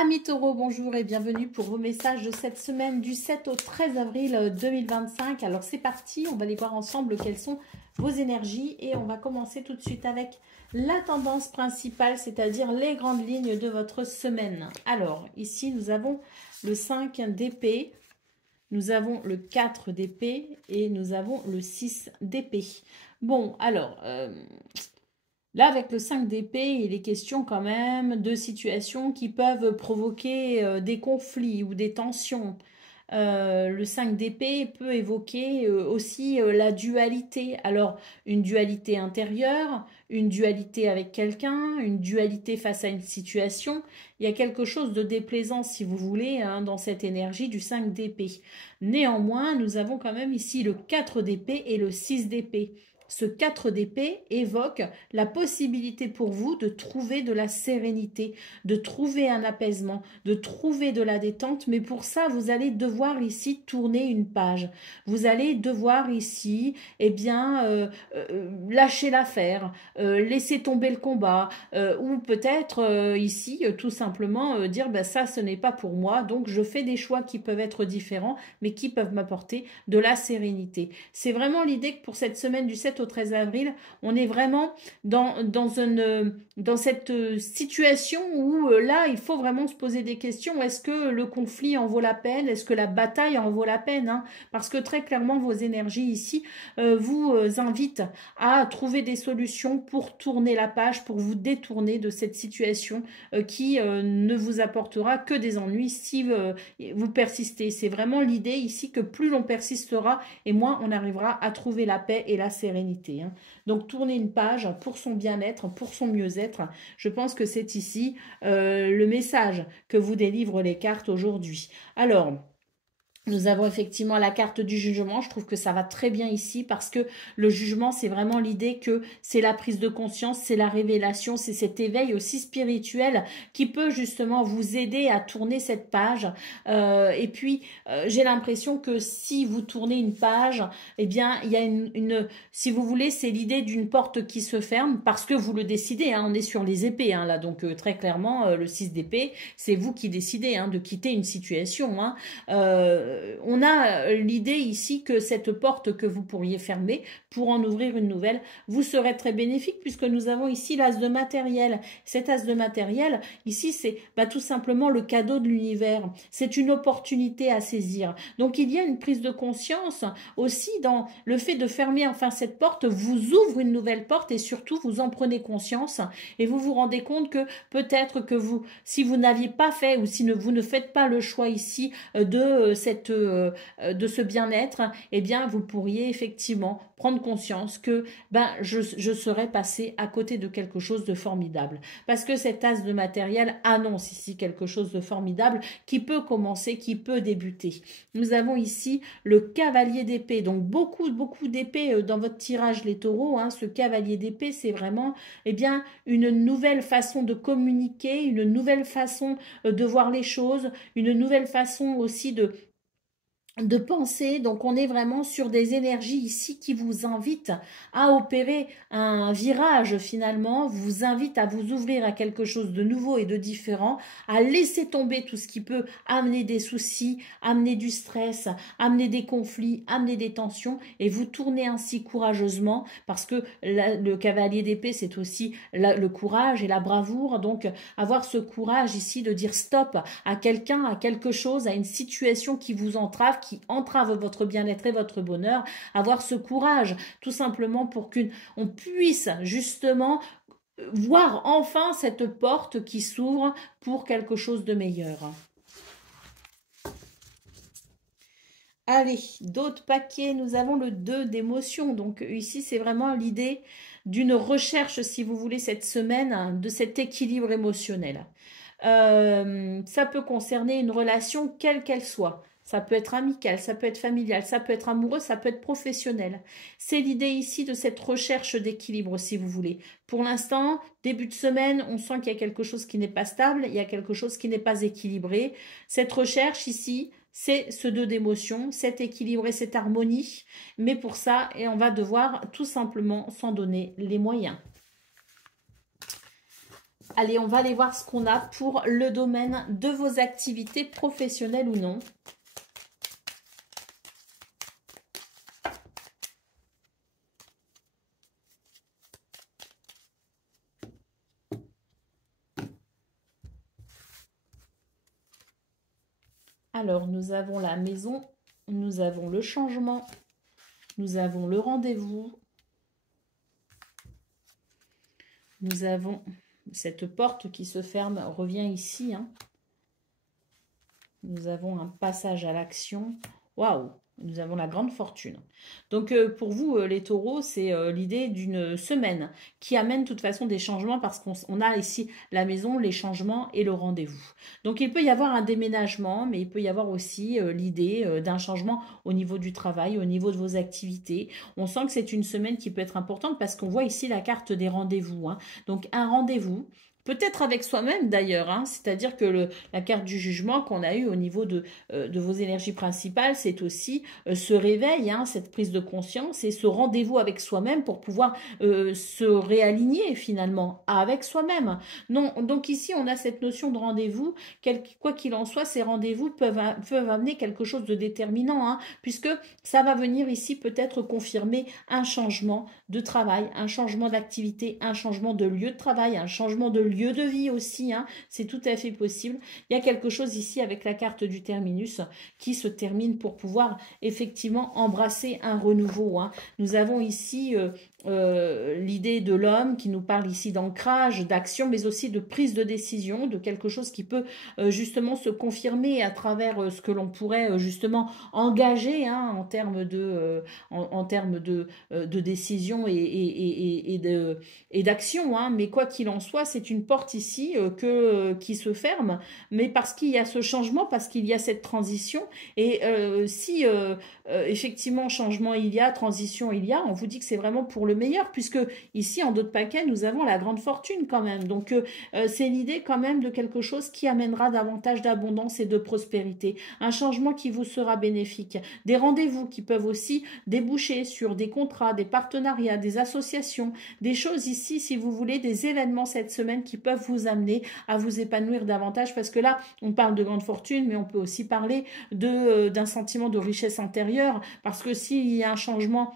Amis Taureau, bonjour et bienvenue pour vos messages de cette semaine du 7 au 13 avril 2025. Alors c'est parti, on va aller voir ensemble quelles sont vos énergies et on va commencer tout de suite avec la tendance principale, c'est-à-dire les grandes lignes de votre semaine. Alors ici nous avons le 5 d'épée, nous avons le 4 d'épée et nous avons le 6 d'épée. Bon, alors... là, avec le 5 d'épée, il est question quand même de situations qui peuvent provoquer des conflits ou des tensions. Le 5 d'épée peut évoquer aussi la dualité. Alors, une dualité intérieure, une dualité avec quelqu'un, une dualité face à une situation. Il y a quelque chose de déplaisant, si vous voulez, hein, dans cette énergie du 5 d'épée. Néanmoins, nous avons quand même ici le 4 d'épée et le 6 d'épée. Ce 4 d'épée évoque la possibilité pour vous de trouver de la sérénité, de trouver un apaisement, de trouver de la détente, mais pour ça, vous allez devoir ici tourner une page. Vous allez devoir ici, eh bien, lâcher l'affaire, laisser tomber le combat, ou peut-être ici, tout simplement dire, ben, ça, ce n'est pas pour moi, donc je fais des choix qui peuvent être différents, mais qui peuvent m'apporter de la sérénité. C'est vraiment l'idée que pour cette semaine du 7 au 13 avril, on est vraiment dans cette situation où là, il faut vraiment se poser des questions. Est-ce que le conflit en vaut la peine? Est-ce que la bataille en vaut la peine, hein? Parce que très clairement, vos énergies ici vous invitent à trouver des solutions pour tourner la page, pour vous détourner de cette situation qui ne vous apportera que des ennuis si vous persistez. C'est vraiment l'idée ici que plus l'on persistera et moins on arrivera à trouver la paix et la sérénité, hein. Donc tourner une page pour son bien-être, pour son mieux-être, je pense que c'est ici le message que vous délivrent les cartes aujourd'hui. Alors... nous avons effectivement la carte du jugement. Je trouve que ça va très bien ici parce que le jugement, c'est vraiment l'idée que c'est la prise de conscience, c'est la révélation, c'est cet éveil aussi spirituel qui peut justement vous aider à tourner cette page. Et puis, j'ai l'impression que si vous tournez une page, eh bien, il y a si vous voulez, c'est l'idée d'une porte qui se ferme parce que vous le décidez, hein. On est sur les épées, hein, là. Donc, très clairement, le 6 d'épée, c'est vous qui décidez, hein, de quitter une situation, hein. On a l'idée ici que cette porte que vous pourriez fermer pour en ouvrir une nouvelle vous serait très bénéfique puisque nous avons ici l'as de matériel. Cet as de matériel, ici, c'est tout simplement le cadeau de l'univers. C'est une opportunité à saisir. Donc, il y a une prise de conscience aussi dans le fait de fermer enfin cette porte, vous ouvre une nouvelle porte et surtout, vous en prenez conscience et vous vous rendez compte que peut-être que vous, si vous n'aviez pas fait ou si vous ne faites pas le choix ici de ce bien-être, eh bien, vous pourriez effectivement prendre conscience que je serais passé à côté de quelque chose de formidable. Parce que cet as de matériel annonce ici quelque chose de formidable qui peut commencer, qui peut débuter. Nous avons ici le cavalier d'épée. Donc, beaucoup d'épées dans votre tirage, les taureaux, hein. Ce cavalier d'épée, c'est vraiment, eh bien, une nouvelle façon de communiquer, une nouvelle façon de voir les choses, une nouvelle façon aussi de penser. Donc on est vraiment sur des énergies ici qui vous invitent à opérer un virage finalement, vous invitent à vous ouvrir à quelque chose de nouveau et de différent, à laisser tomber tout ce qui peut amener des soucis, amener du stress, amener des conflits, amener des tensions et vous tournez ainsi courageusement parce que le cavalier d'épée c'est aussi le courage et la bravoure. Donc avoir ce courage ici de dire stop à quelqu'un, à quelque chose, à une situation qui vous entrave, qui entrave votre bien-être et votre bonheur, avoir ce courage tout simplement pour qu'on puisse justement voir enfin cette porte qui s'ouvre pour quelque chose de meilleur. Allez, d'autres paquets, nous avons le 2 d'émotion. Donc ici, c'est vraiment l'idée d'une recherche, si vous voulez, cette semaine, de cet équilibre émotionnel. Ça peut concerner une relation quelle qu'elle soit. Ça peut être amical, ça peut être familial, ça peut être amoureux, ça peut être professionnel. C'est l'idée ici de cette recherche d'équilibre, si vous voulez. Pour l'instant, début de semaine, on sent qu'il y a quelque chose qui n'est pas stable, il y a quelque chose qui n'est pas équilibré. Cette recherche ici, c'est ce 2 d'émotion, cet équilibre et cette harmonie. Mais pour ça, on va devoir tout simplement s'en donner les moyens. Allez, on va aller voir ce qu'on a pour le domaine de vos activités professionnelles ou non. Alors, nous avons la maison, nous avons le changement, nous avons le rendez-vous, nous avons cette porte qui se ferme, revient ici, hein. Nous avons un passage à l'action. Waouh! Nous avons la grande fortune. Donc, pour vous, les taureaux, c'est l'idée d'une semaine qui amène de toute façon des changements parce qu'on a ici la maison, les changements et le rendez-vous. Donc, il peut y avoir un déménagement, mais il peut y avoir aussi l'idée d'un changement au niveau du travail, au niveau de vos activités. On sent que c'est une semaine qui peut être importante parce qu'on voit ici la carte des rendez-vous, hein. Donc, un rendez-vous. Peut-être avec soi-même d'ailleurs, hein, c'est-à-dire que la carte du jugement qu'on a eue au niveau de vos énergies principales, c'est aussi ce réveil, hein, cette prise de conscience et ce rendez-vous avec soi-même pour pouvoir se réaligner finalement avec soi-même. Non, donc ici on a cette notion de rendez-vous, quoi qu'il en soit, ces rendez-vous peuvent amener quelque chose de déterminant, hein, puisque ça va venir ici peut-être confirmer un changement de travail, un changement d'activité, un changement de lieu de travail, un changement de lieu de vie aussi, hein, c'est tout à fait possible. Il y a quelque chose ici avec la carte du terminus qui se termine pour pouvoir effectivement embrasser un renouveau, hein. Nous avons ici l'idée de l'homme qui nous parle ici d'ancrage, d'action, mais aussi de prise de décision, de quelque chose qui peut justement se confirmer à travers ce que l'on pourrait justement engager, hein, en termes de décision et d'action, hein. Mais quoi qu'il en soit, c'est une porte ici qui se ferme, mais parce qu'il y a ce changement, parce qu'il y a cette transition, et si effectivement changement il y a, transition il y a, on vous dit que c'est vraiment pour le meilleur, puisque ici en dos de paquet nous avons la grande fortune quand même, donc c'est l'idée quand même de quelque chose qui amènera davantage d'abondance et de prospérité, un changement qui vous sera bénéfique, des rendez-vous qui peuvent aussi déboucher sur des contrats, des partenariats, des associations, des choses ici, si vous voulez, des événements cette semaine qui peuvent vous amener à vous épanouir davantage, parce que là, on parle de grande fortune, mais on peut aussi parler d'un sentiment de richesse intérieure, parce que s'il y a un changement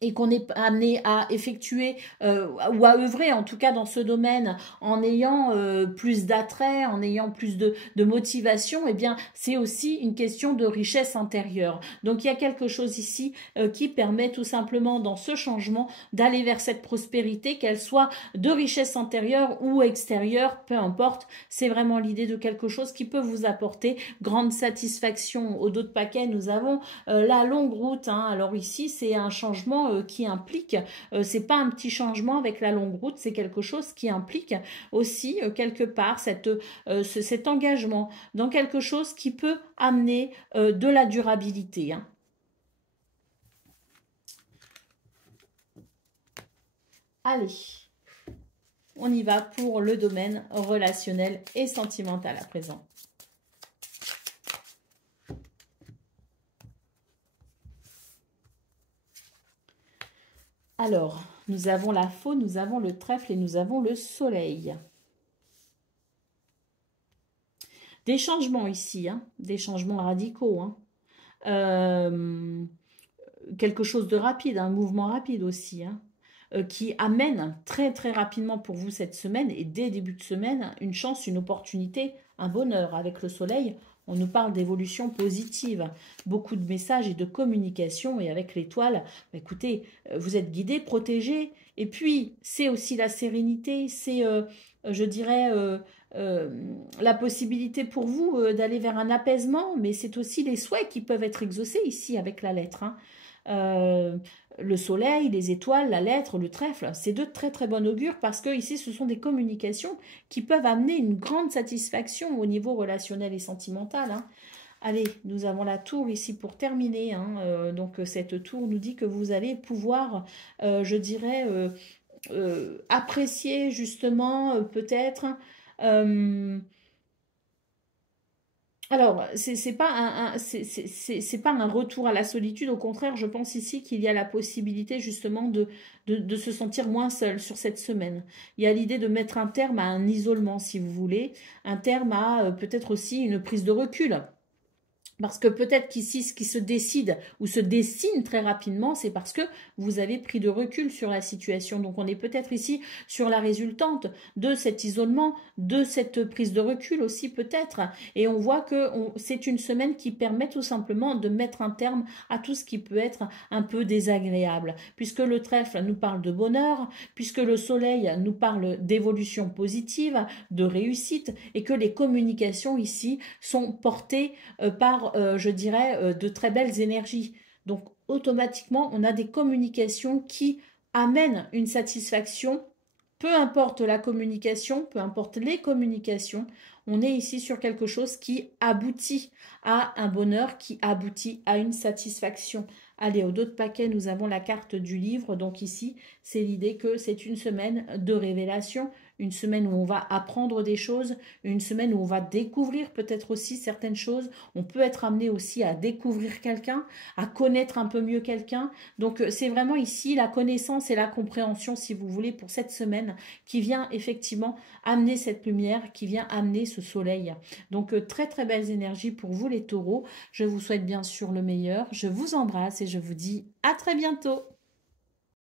et qu'on est amené à effectuer ou à œuvrer en tout cas dans ce domaine en ayant plus d'attrait, en ayant plus de motivation, eh bien c'est aussi une question de richesse intérieure. Donc il y a quelque chose ici qui permet tout simplement dans ce changement d'aller vers cette prospérité, qu'elle soit de richesse intérieure ou extérieure, peu importe, c'est vraiment l'idée de quelque chose qui peut vous apporter grande satisfaction. Au dos de paquet, nous avons la longue route, hein. Alors ici c'est un changement qui implique, c'est pas un petit changement avec la longue route, c'est quelque chose qui implique aussi quelque part cet engagement dans quelque chose qui peut amener de la durabilité, hein. Allez, on y va pour le domaine relationnel et sentimental à présent. Alors, nous avons la faux, nous avons le trèfle et nous avons le soleil. Des changements ici, hein, des changements radicaux, hein. Quelque chose de rapide, un mouvement rapide aussi, hein, qui amène très très rapidement pour vous cette semaine et dès début de semaine, une chance, une opportunité, un bonheur. Avec le soleil, on nous parle d'évolution positive, beaucoup de messages et de communication, et avec l'étoile, bah écoutez, vous êtes guidé, protégé, et puis c'est aussi la sérénité, c'est, je dirais, la possibilité pour vous d'aller vers un apaisement, mais c'est aussi les souhaits qui peuvent être exaucés ici avec la lettre, hein. Le soleil, les étoiles, la lettre, le trèfle, c'est de très très bon augure parce que ici ce sont des communications qui peuvent amener une grande satisfaction au niveau relationnel et sentimental, hein. Allez, nous avons la tour ici pour terminer, hein. Donc cette tour nous dit que vous allez pouvoir, je dirais, apprécier justement peut-être Alors, c'est pas c'est pas un retour à la solitude. Au contraire, je pense ici qu'il y a la possibilité justement de se sentir moins seul sur cette semaine. Il y a l'idée de mettre un terme à un isolement, si vous voulez, un terme à peut-être aussi une prise de recul. Parce que peut-être qu'ici, ce qui se décide ou se dessine très rapidement, c'est parce que vous avez pris de recul sur la situation. Donc on est peut-être ici sur la résultante de cet isolement, de cette prise de recul aussi peut-être. Et on voit que c'est une semaine qui permet tout simplement de mettre un terme à tout ce qui peut être un peu désagréable. Puisque le trèfle nous parle de bonheur, puisque le soleil nous parle d'évolution positive, de réussite, et que les communications ici sont portées par, je dirais, de très belles énergies. Donc, automatiquement, on a des communications qui amènent une satisfaction, peu importe la communication, peu importe les communications, on est ici sur quelque chose qui aboutit à un bonheur, qui aboutit à une satisfaction. Allez, au dos de paquet, nous avons la carte du livre. Donc ici, c'est l'idée que c'est une semaine de révélation, une semaine où on va apprendre des choses, une semaine où on va découvrir peut-être aussi certaines choses. On peut être amené aussi à découvrir quelqu'un, à connaître un peu mieux quelqu'un. Donc c'est vraiment ici la connaissance et la compréhension, si vous voulez, pour cette semaine qui vient effectivement amener cette lumière, qui vient amener ce soleil. Donc très très belles énergies pour vous les taureaux. Je vous souhaite bien sûr le meilleur. Je vous embrasse et je vous dis à très bientôt.